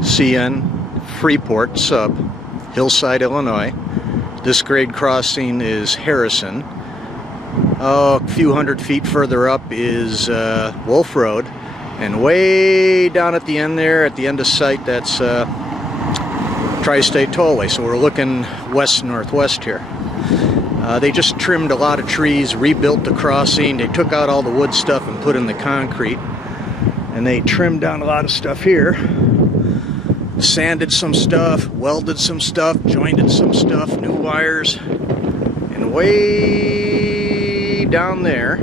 CN Freeport Sub, Hillside, Illinois. This grade crossing is Harrison. A few hundred feet further up is Wolf Road, and way down at the end there, at the end of sight, that's Tri-State Tollway. So we're looking west-northwest here. They just trimmed a lot of trees, rebuilt the crossing. They took out all the wood stuff and put in the concrete, and they trimmed down a lot of stuff here. Sanded some stuff, welded some stuff, jointed some stuff, new wires, and way down there,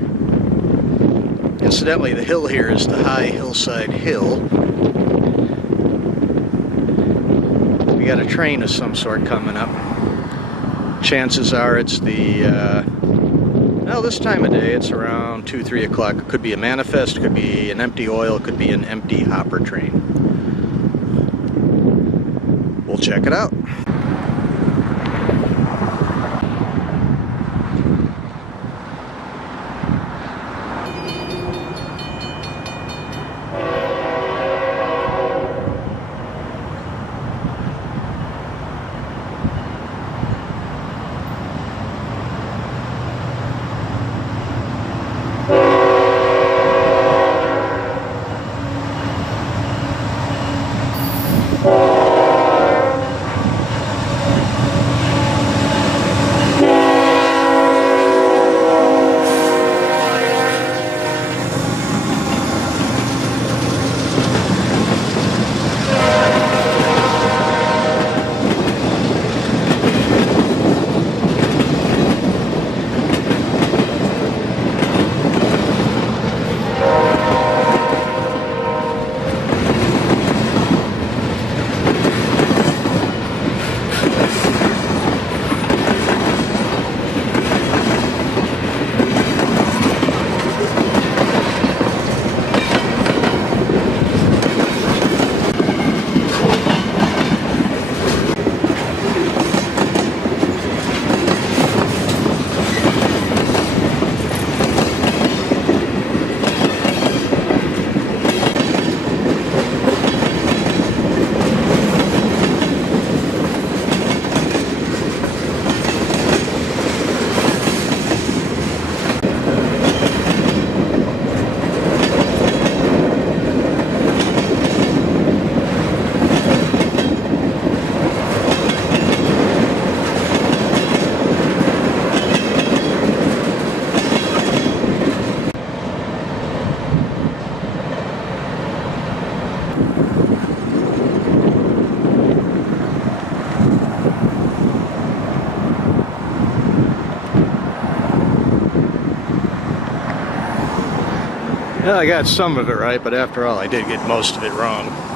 incidentally, the hill here is the high Hillside Hill. We got a train of some sort coming up. Chances are it's the, well, this time of day, it's around 2, 3 o'clock. It could be a manifest, it could be an empty oil, it could be an empty hopper train. We'll check it out. Well, I got some of it right, but after all, I did get most of it wrong.